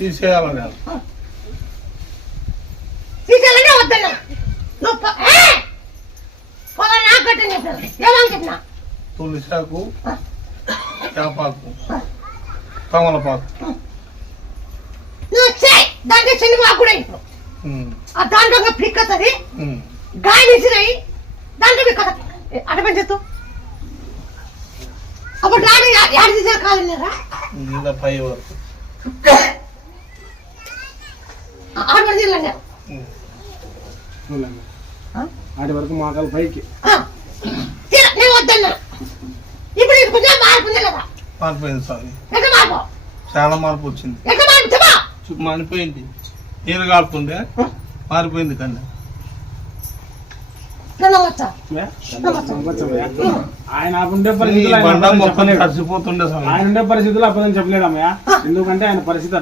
తీసేయాలని తీసేయాలనే వద్దన్నా నువ్వు పొలం నాకు కట్టని చెప్పాను ఏమని చెప్పినా తులసాకు చేపాకు తమలపాకు నువ్వు చేయి దాంట్లో శనిమాకు కూడా ఇప్పుడు ఆ దాంట్లో పిక్కతుంది గాయని ఇచ్చినాయి దాంట్లో పిక్కత అటు పని చేస్తూ అప్పుడు రాడు యాడ్ చేసారు కాదు పై వరకు ఆడు జిల్లా ఆడి వరకు మాకాలు పైకి నేను వద్దన్నా ఇప్పుడు ఇది కొంచెం మార్పు ఉంది కదా మారిపోయింది స్వామి ఎట్లా మార్పు చాలా మార్పు వచ్చింది ఎట్లా మార్పు చెప్పా మారిపోయింది నీరు కాడుతుండే మారిపోయింది కన్నా ఆయన ఉండే పరిస్థితులు మొత్తం కలిసిపోతుండే ఆయన ఉండే పరిస్థితులు అబద్ధం చెప్పలేదమ్మయ్య ఎందుకంటే ఆయన పరిస్థితి